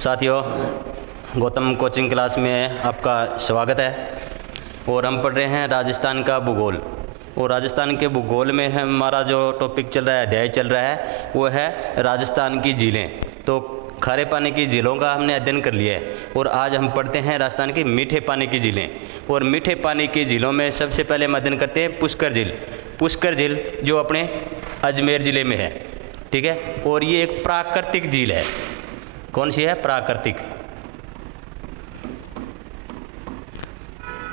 साथियों, Gautam coaching class में आपका स्वागत है। और हम पढ़ रहे हैं राजस्थान का भूगोल। और राजस्थान के भूगोल में हमारा जो टॉपिक चल रहा है, अध्याय चल रहा है, वो है राजस्थान की झीलें। तो खारे पानी की झीलों का हमने अध्ययन कर लिया है और आज हम पढ़ते हैं राजस्थान की मीठे पानी की झीलें। और मीठे पानी की झीलों में सबसे पहले हम अध्ययन करते हैं पुष्कर झील। पुष्कर झील जो अपने अजमेर ज़िले में है, ठीक है। और ये एक प्राकृतिक झील है। कौन सी है?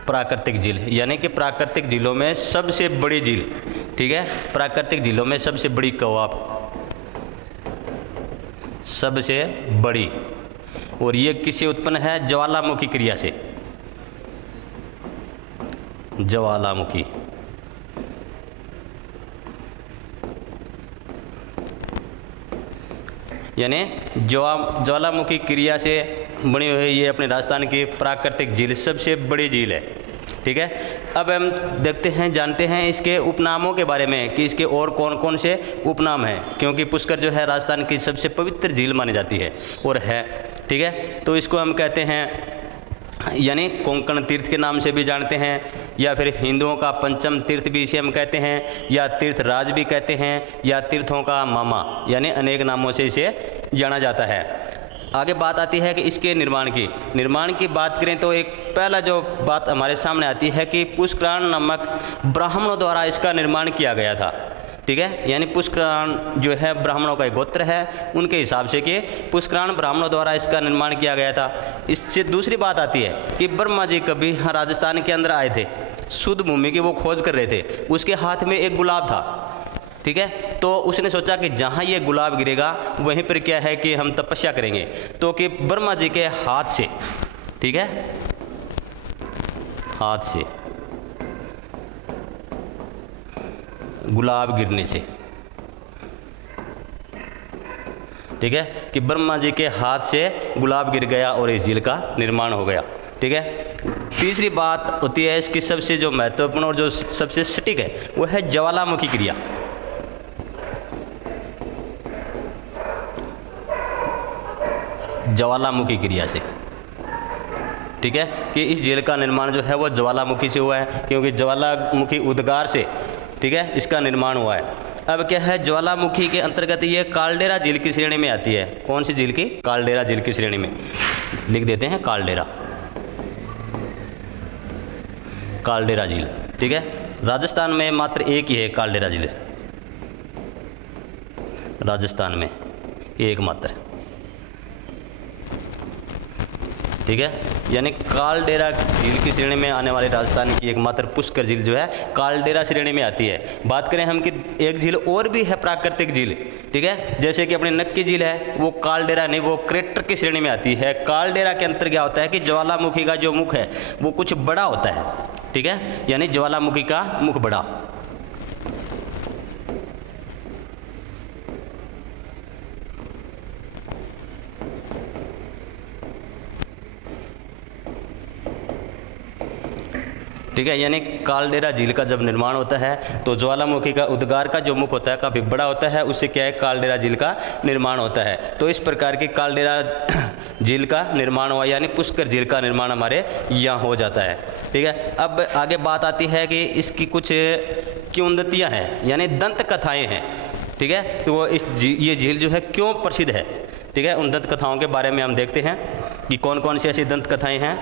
प्राकृतिक झील, यानी कि प्राकृतिक झीलों में सबसे बड़ी झील, ठीक है। प्राकृतिक झीलों में सबसे बड़ी कौवा, सबसे बड़ी। और ये किससे उत्पन्न है? ज्वालामुखी क्रिया से। ज्वालामुखी, यानी ज्वालामुखी क्रिया से बनी हुई ये अपने राजस्थान की प्राकृतिक झील सबसे बड़ी झील है, ठीक है। अब हम देखते हैं, जानते हैं इसके उपनामों के बारे में कि इसके और कौन कौन से उपनाम हैं, क्योंकि पुष्कर जो है राजस्थान की सबसे पवित्र झील मानी जाती है और है, ठीक है। तो इसको हम कहते हैं, यानी कोंकण तीर्थ के नाम से भी जानते हैं, या फिर हिंदुओं का पंचम तीर्थ भी इसे हम कहते हैं, या तीर्थराज भी कहते हैं, या तीर्थों का मामा, यानी अनेक नामों से इसे जाना जाता है। आगे बात आती है कि इसके निर्माण की बात करें तो एक पहला जो बात हमारे सामने आती है कि पुष्कराण नामक ब्राह्मणों द्वारा इसका निर्माण किया गया था, ठीक है। यानी पुष्कराण जो है ब्राह्मणों का एक गोत्र है, उनके हिसाब से कि पुष्कराण ब्राह्मणों द्वारा इसका निर्माण किया गया था। इससे दूसरी बात आती है कि ब्रह्मा जी कभी राजस्थान के अंदर आए थे, शुद्ध भूमि की वो खोज कर रहे थे। उसके हाथ में एक गुलाब था, ठीक है। तो उसने सोचा कि जहाँ ये गुलाब गिरेगा वहीं पर क्या है कि हम तपस्या करेंगे। तो कि ब्रह्मा जी के हाथ से, ठीक है, हाथ से गुलाब गिरने से, ठीक है, कि ब्रह्मा जी के हाथ से गुलाब गिर गया और इस झील का निर्माण हो गया, ठीक है। तीसरी बात होती है इसकी सबसे जो महत्वपूर्ण और जो सबसे सटीक है वो है ज्वालामुखी क्रिया। ज्वालामुखी क्रिया से, ठीक है, कि इस झील का निर्माण जो है वो ज्वालामुखी से हुआ है, क्योंकि ज्वालामुखी उद्गार से, ठीक है, इसका निर्माण हुआ है। अब क्या है, ज्वालामुखी के अंतर्गत ये कालडेरा झील की श्रेणी में आती है। कौन सी झील की? कालडेरा झील की श्रेणी में। लिख देते हैं कालडेरा, कालडेरा झील, ठीक है। राजस्थान में मात्र एक ही है कालडेरा झील, राजस्थान में एक मात्र, ठीक है। यानी कालडेरा झील की श्रेणी में आने वाली राजस्थान की एकमात्र पुष्कर झील जो है कालडेरा श्रेणी में आती है। बात करें हम कि एक झील और भी है प्राकृतिक झील, ठीक है, जैसे कि अपनी नक्की झील है, वो कालडेरा नहीं, वो क्रेटर की श्रेणी में आती है। कालडेरा के अंतर क्या होता है कि ज्वालामुखी का जो मुख है वो कुछ बड़ा होता है, ठीक है, यानी ज्वालामुखी का मुख बड़ा। ठीक है, यानी कालडेरा झील का जब निर्माण होता है तो ज्वालामुखी का उद्गार का जो मुख होता है काफ़ी बड़ा होता है, उससे क्या है कालडेरा झील का निर्माण होता है। तो इस प्रकार की कालडेरा झील का निर्माण हुआ, यानी पुष्कर झील का निर्माण हमारे यहाँ हो जाता है, ठीक है। अब आगे बात आती है कि इसकी कुछ किंवदंतियाँ हैं, यानी दंत कथाएँ हैं, ठीक है। तो वो ये झील जो है क्यों प्रसिद्ध है, ठीक है, उन दंत कथाओं के बारे में हम देखते हैं कि कौन कौन सी ऐसी दंत कथाएँ हैं।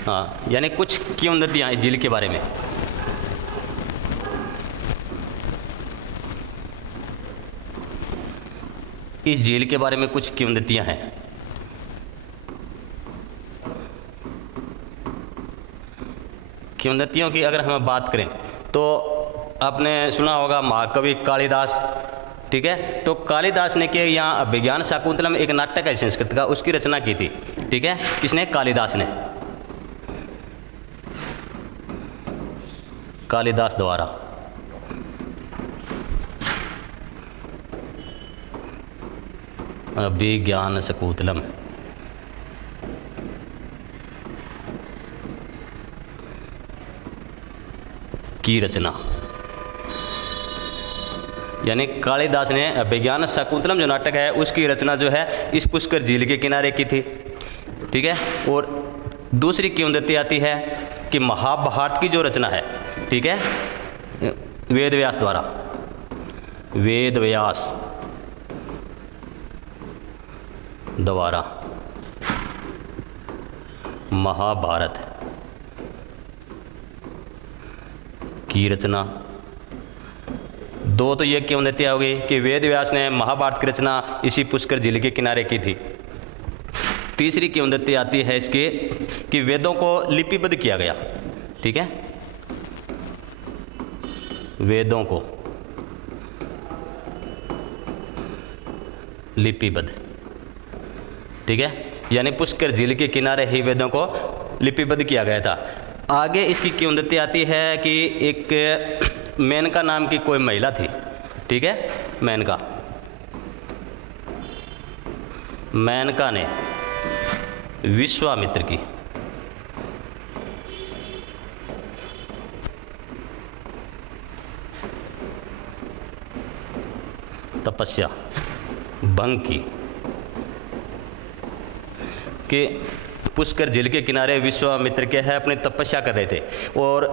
हाँ, यानी कुछ किंवदंतियाँ इस झील के बारे में। इस झील के बारे में कुछ किंवदंतियाँ हैं। किंवदंतियों की अगर हम बात करें तो आपने सुना होगा महाकवि कालिदास, ठीक है। तो कालिदास ने कि यहाँ अभिज्ञान शाकुंतलम एक नाटक है संस्कृत का, उसकी रचना की थी, ठीक है। किसने? कालिदास ने, कालिदास द्वारा। अभिज्ञान शाकुंतलम, की रचना, यानी कालिदास ने अभिज्ञान शाकुंतलम जो नाटक है उसकी रचना जो है इस पुष्कर झील के किनारे की थी। ठीक है, और दूसरी किंवदंती आती है कि महाभारत की जो रचना है, ठीक है, वेद व्यास द्वारा, वेद व्यास द्वारा महाभारत की रचना। दो तो ये किंवदंतियाँ हो गई कि वेद व्यास ने महाभारत की रचना इसी पुष्कर झील के किनारे की थी। तीसरी किंवदंती आती है इसकी कि वेदों को लिपिबद्ध किया गया। ठीक है, वेदों को लिपिबद्ध, ठीक है, यानी पुष्कर झील के किनारे ही वेदों को लिपिबद्ध किया गया था। आगे इसकी किंवदंती आती है कि एक मेनका नाम की कोई महिला थी। ठीक है, मेनका ने विश्वामित्र की तपस्या भंग की कि पुष्कर झील के किनारे विश्वामित्र के है अपनी तपस्या कर रहे थे और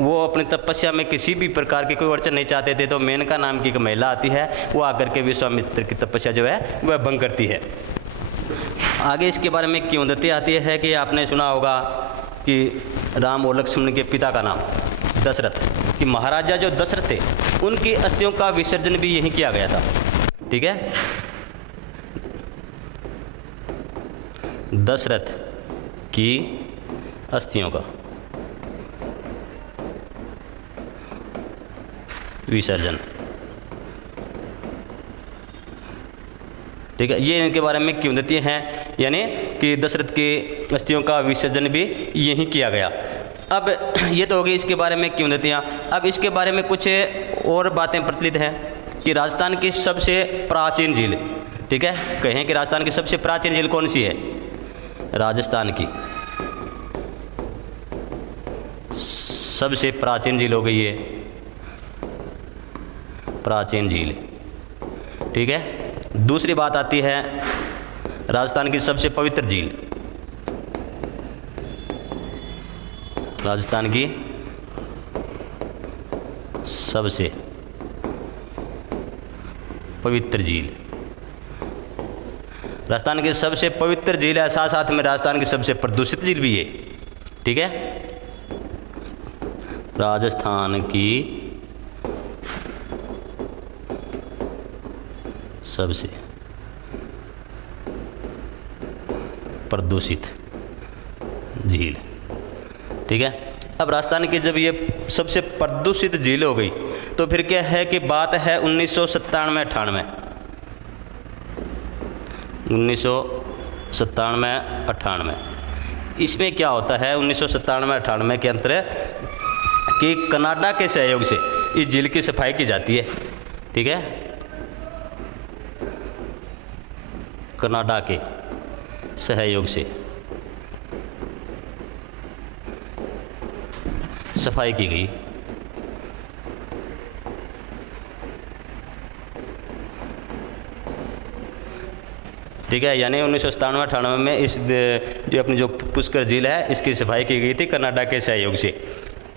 वो अपनी तपस्या में किसी भी प्रकार की कोई अड़चन नहीं चाहते थे। तो मेनका नाम की एक महिला आती है, वो आकर के विश्वामित्र की तपस्या जो है वह भंग करती है। आगे इसके बारे में किंवदंती आती है कि आपने सुना होगा कि राम और लक्ष्मण के पिता का नाम दशरथ, कि महाराजा जो दशरथ थे उनकी अस्थियों का विसर्जन भी यहीं किया गया था। ठीक है, दशरथ की अस्थियों का विसर्जन। ठीक है, ये इनके बारे में किंवदंती हैं, यानी कि दशरथ की अस्थियों का विसर्जन भी यहीं किया गया। अब ये तो हो गई इसके बारे में किंवदंतियाँ। अब इसके बारे में कुछ और बातें प्रचलित हैं कि राजस्थान की सबसे प्राचीन झील, ठीक है, कहें कि राजस्थान की सबसे प्राचीन झील कौन सी है? राजस्थान की सबसे प्राचीन झील हो गई है प्राचीन झील। ठीक है, दूसरी बात आती है राजस्थान की सबसे पवित्र झील। राजस्थान की सबसे पवित्र झील, राजस्थान की सबसे पवित्र झील है, साथ साथ में राजस्थान की सबसे प्रदूषित झील भी है। ठीक है, राजस्थान की सबसे प्रदूषित झील। ठीक है, अब राजस्थान की जब ये सबसे प्रदूषित झील हो गई तो फिर क्या है कि बात है 1997-98, 1997-98। इसमें क्या होता है 1997-98 के अंतर कि कनाडा के सहयोग से इस झील की सफाई की जाती है। ठीक है, कनाडा के सहयोग से सफाई की गई। ठीक है, यानी 1997-98 में इस जो अपनी जो पुष्कर झील है इसकी सफाई की गई थी कनाडा के सहयोग से।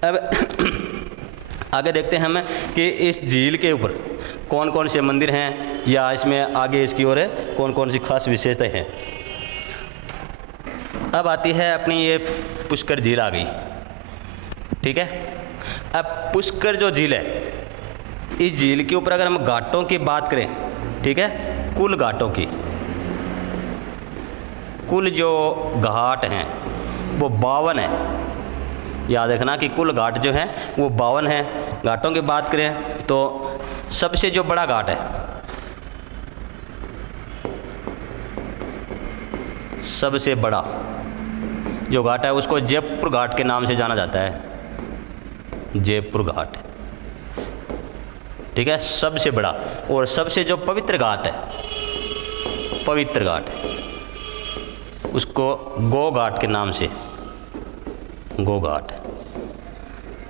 अब आगे देखते हैं हम कि इस झील के ऊपर कौन कौन से मंदिर हैं, या इसमें आगे इसकी ओर कौन कौन सी खास विशेषताएं हैं। अब आती है अपनी ये पुष्कर झील आ गई। ठीक है, अब पुष्कर जो झील है, इस झील के ऊपर अगर हम घाटों की बात करें, ठीक है, कुल घाटों की, कुल जो घाट हैं वो 52 है। याद रखना कि कुल घाट जो है वो 52 है। घाटों की बात करें तो सबसे जो बड़ा घाट है, सबसे बड़ा जो घाट है उसको जयपुर घाट के नाम से जाना जाता है, जयपुर घाट। ठीक है, सबसे बड़ा। और सबसे जो पवित्र घाट है, पवित्र घाट, उसको गो घाट के नाम से, गो घाट।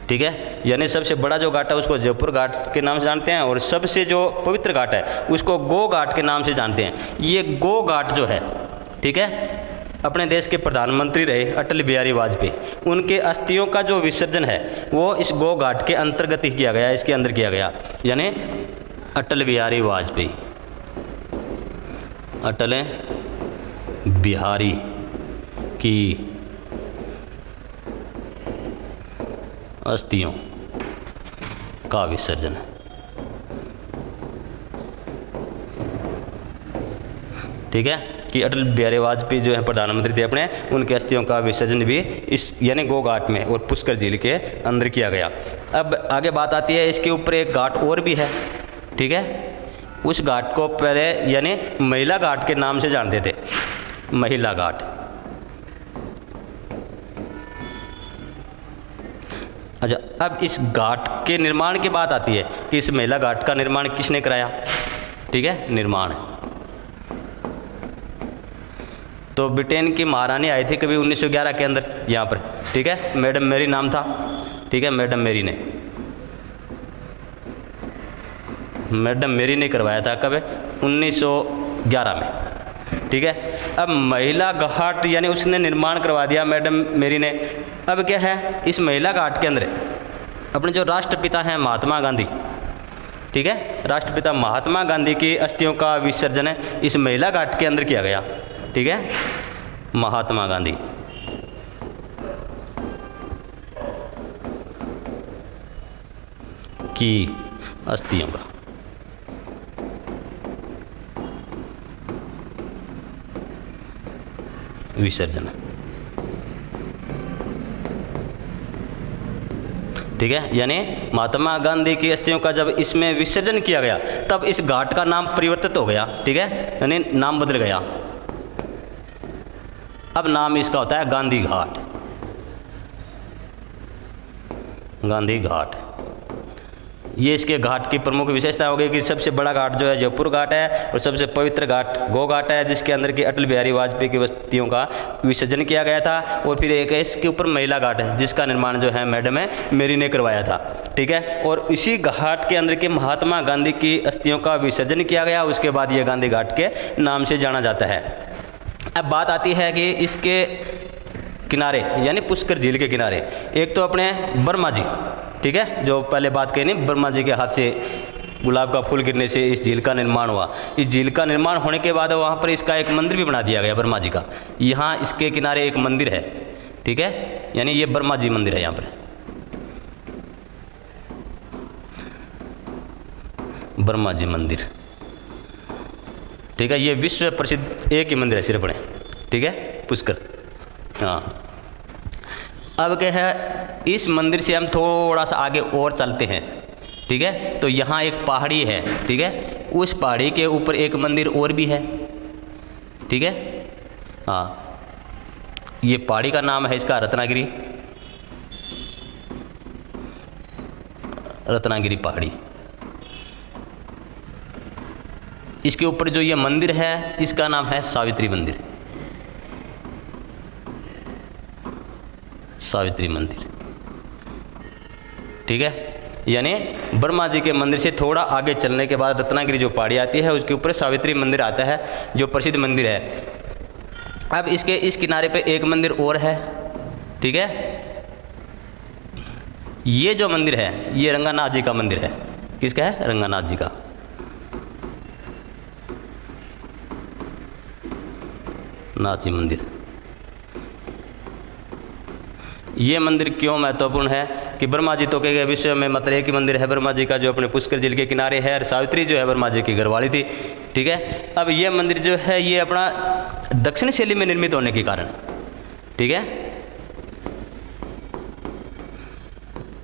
ठीक है, यानी सबसे बड़ा जो घाट है उसको जयपुर घाट के नाम से जानते हैं, और सबसे जो पवित्र घाट है उसको गो घाट के नाम से जानते हैं। ये गो घाट जो है, ठीक है, अपने देश के प्रधानमंत्री रहे अटल बिहारी वाजपेयी, उनके अस्थियों का जो विसर्जन है वो इस गो घाट के अंतर्गत ही किया गया, इसके अंदर किया गया। यानी अटल बिहारी वाजपेयी, अटल बिहारी की अस्थियों का विसर्जन, ठीक है, कि अटल बिहारी वाजपेयी जो है प्रधानमंत्री थे अपने, उनके अस्थियों का विसर्जन भी इस यानी गो घाट में और पुष्कर झील के अंदर किया गया। अब आगे बात आती है, इसके ऊपर एक घाट और भी है, ठीक है, उस घाट को पहले यानी महिला घाट के नाम से जानते थे, महिला घाट। अच्छा, अब इस घाट के निर्माण की बात आती है कि इस महिला घाट का निर्माण किसने कराया, ठीक है, निर्माण। तो ब्रिटेन की महारानी आई थी कभी 1911 के अंदर यहाँ पर, ठीक है, मैडम मेरी नाम था, ठीक है, मैडम मेरी ने करवाया था, कब, 1911 में, ठीक है। अब महिला घाट यानी उसने निर्माण करवा दिया मैडम मेरी ने। अब क्या है, इस महिला घाट के अंदर अपने जो राष्ट्रपिता हैं महात्मा गांधी, ठीक है, राष्ट्रपिता महात्मा गांधी की अस्थियों का विसर्जन है इस महिला घाट के अंदर किया गया, ठीक है, महात्मा गांधी की अस्थियों का विसर्जन, ठीक है। यानी महात्मा गांधी की अस्थियों का जब इसमें विसर्जन किया गया तब इस घाट का नाम परिवर्तित हो गया, ठीक है, यानी नाम बदल गया। अब नाम इसका होता है गांधी घाट, गांधी घाट। ये इसके घाट की प्रमुख विशेषता हो गई कि सबसे बड़ा घाट जो है जयपुर घाट है, और सबसे पवित्र घाट गो घाट है, जिसके अंदर की अटल बिहारी वाजपेयी की अस्थियों का विसर्जन किया गया था। और फिर एक इसके ऊपर महिला घाट है जिसका निर्माण जो है मैडम मेरी ने करवाया था, ठीक है। और इसी घाट के अंदर के महात्मा गांधी की अस्थियों का विसर्जन किया गया, उसके बाद ये गांधी घाट के नाम से जाना जाता है। अब बात आती है कि इसके किनारे यानी पुष्कर झील के किनारे एक तो अपने वर्मा जी, ठीक है, जो पहले बात कही नहीं, वर्मा जी के हाथ से गुलाब का फूल गिरने से इस झील का निर्माण हुआ। इस झील का निर्माण होने के बाद वहाँ पर इसका एक मंदिर भी बना दिया गया वर्मा जी का। यहाँ इसके किनारे एक मंदिर है, ठीक है, यानी ये वर्मा जी मंदिर है यहाँ पर, वर्मा जी मंदिर, ठीक है। ये विश्व प्रसिद्ध एक ही मंदिर है सिर्फ, ठीक है, पुष्कर। हाँ, अब क्या है, इस मंदिर से हम थोड़ा सा आगे और चलते हैं, ठीक है, तो यहाँ एक पहाड़ी है, ठीक है, उस पहाड़ी के ऊपर एक मंदिर और भी है, ठीक है। हाँ, ये पहाड़ी का नाम है इसका रत्नागिरी, रत्नागिरी पहाड़ी। इसके ऊपर जो ये मंदिर है इसका नाम है सावित्री मंदिर, सावित्री मंदिर, ठीक है। यानी वर्मा जी के मंदिर से थोड़ा आगे चलने के बाद रत्नागिरी जो पहाड़ी आती है उसके ऊपर सावित्री मंदिर आता है, जो प्रसिद्ध मंदिर है। अब इसके इस किनारे पे एक मंदिर और है, ठीक है। ये जो मंदिर है ये रंगानाथ जी का मंदिर है। किसका है? रंगानाथ जी का। नाथ जी मंदिर। ये मंदिर क्यों महत्वपूर्ण है कि ब्रह्मा जी तो कहे गए विश्व में मतलब एक ही मंदिर है ब्रह्मा जी का, जो अपने पुष्कर झील के किनारे है, और सावित्री जो है ब्रह्मा जी की घरवाली थी, ठीक है। अब ये मंदिर जो है ये अपना दक्षिण शैली में निर्मित होने के कारण, ठीक है,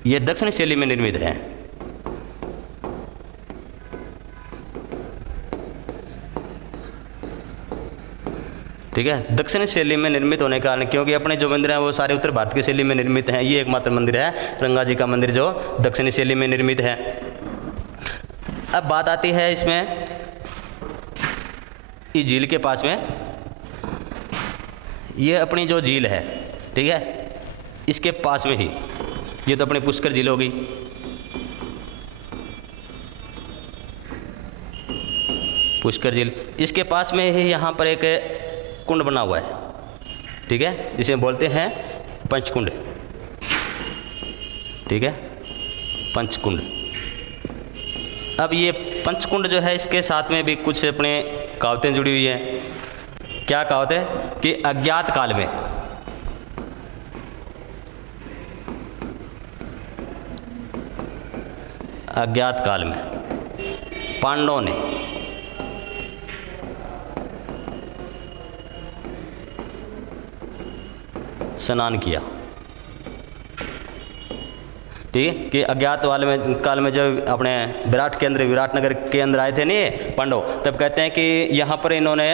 ये दक्षिण शैली में निर्मित है। ठीक है, दक्षिण शैली में निर्मित होने के कारण, क्योंकि अपने जो मंदिर हैं वो सारे उत्तर भारत की शैली में निर्मित हैं। ये एकमात्र मंदिर है रंगा जी का मंदिर जो दक्षिणी शैली में निर्मित है। अब बात आती है इसमें इस झील के पास में, ये अपनी जो झील है, ठीक है, इसके पास में ही ये तो अपनी पुष्कर झील हो गई। पुष्कर झील, इसके पास में ही यहाँ पर एक कुंड बना हुआ है, ठीक है, जिसे बोलते हैं पंचकुंड, ठीक है, पंचकुंड। अब ये पंचकुंड जो है, इसके साथ में भी कुछ अपने कहावतें जुड़ी हुई हैं। क्या कहावत है कि अज्ञात काल में, अज्ञात काल में पांडवों ने स्नान किया, ठीक है, कि अज्ञात काल में जब अपने विराटनगर के अंदर आए थे नहीं पांडव, तब कहते हैं कि यहाँ पर इन्होंने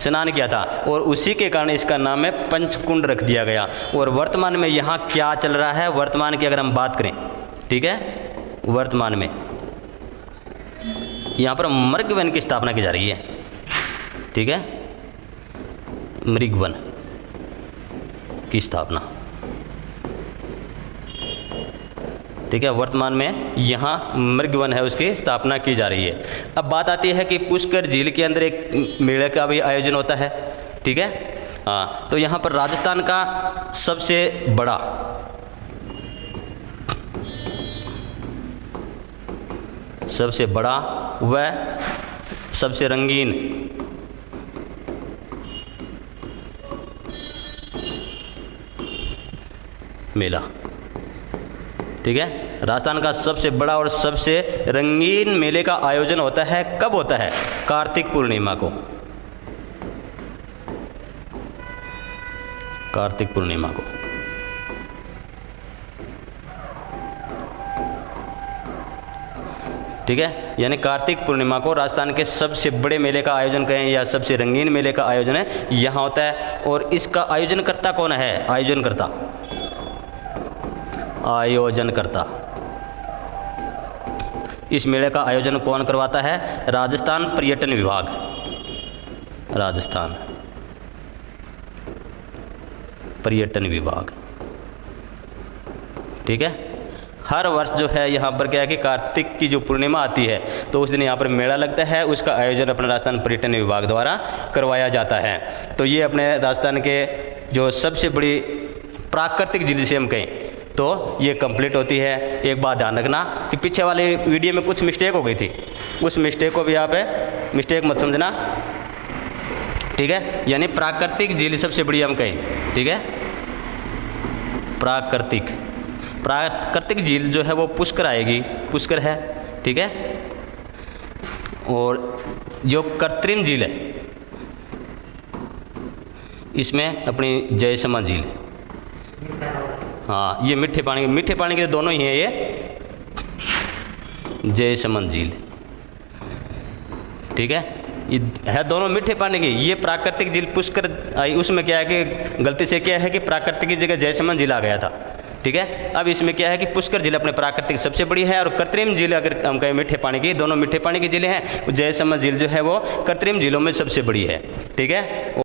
स्नान किया था और उसी के कारण इसका नाम है पंचकुंड रख दिया गया। और वर्तमान में यहाँ क्या चल रहा है, वर्तमान की अगर हम बात करें, ठीक है, वर्तमान में यहाँ पर मृगवन की स्थापना की जा रही है, ठीक है, मृगवन की स्थापना, ठीक है, वर्तमान में यहाँ मृगवन है, उसकी स्थापना की जा रही है। अब बात आती है कि पुष्कर झील के अंदर एक मेले का भी आयोजन होता है, ठीक है, हाँ, तो यहाँ पर राजस्थान का सबसे बड़ा व सबसे रंगीन मेला, ठीक है, राजस्थान का सबसे बड़ा और सबसे रंगीन मेले का आयोजन होता है, कब होता है, कार्तिक पूर्णिमा को, कार्तिक पूर्णिमा को, ठीक है, यानी कार्तिक पूर्णिमा को राजस्थान के सबसे बड़े मेले का आयोजन कहें या सबसे रंगीन मेले का आयोजन है, यहाँ होता है। और इसका आयोजनकर्ता कौन है, आयोजनकर्ता, इस मेले का आयोजन कौन करवाता है, राजस्थान पर्यटन विभाग, राजस्थान पर्यटन विभाग, ठीक है। हर वर्ष जो है यहाँ पर क्या है कि कार्तिक की जो पूर्णिमा आती है तो उस दिन यहाँ पर मेला लगता है, उसका आयोजन अपने राजस्थान पर्यटन विभाग द्वारा करवाया जाता है। तो ये अपने राजस्थान के जो सबसे बड़ी प्राकृतिक झील जिसे हम कहें तो ये कंप्लीट होती है। एक बात ध्यान रखना कि पीछे वाले वीडियो में कुछ मिस्टेक हो गई थी, उस मिस्टेक को भी आप मिस्टेक मत समझना, ठीक है। यानी प्राकृतिक झील सबसे बड़ी हम कहें, ठीक है, प्राकृतिक झील जो है वो पुष्कर आएगी, पुष्कर है, ठीक है। और जो कृत्रिम झील है इसमें अपनी जयसमा झील, हाँ ये मीठे पानी के दोनों ही हैं, ये जयसमंद झील, ठीक है, ये है दोनों मीठे पानी की। ये प्राकृतिक झील पुष्कर आई, उसमें क्या है कि गलती से क्या है कि प्राकृतिक की जगह जयसमंद झील आ गया था, ठीक है। अब इसमें क्या है कि पुष्कर झील अपने प्राकृतिक सबसे बड़ी है और कृत्रिम झील अगर हम कहें मीठे पानी की, दोनों मीठे पानी की झीलें हैं, जयसमंद झील जो है वो कृत्रिम झीलों में सबसे बड़ी है, ठीक है।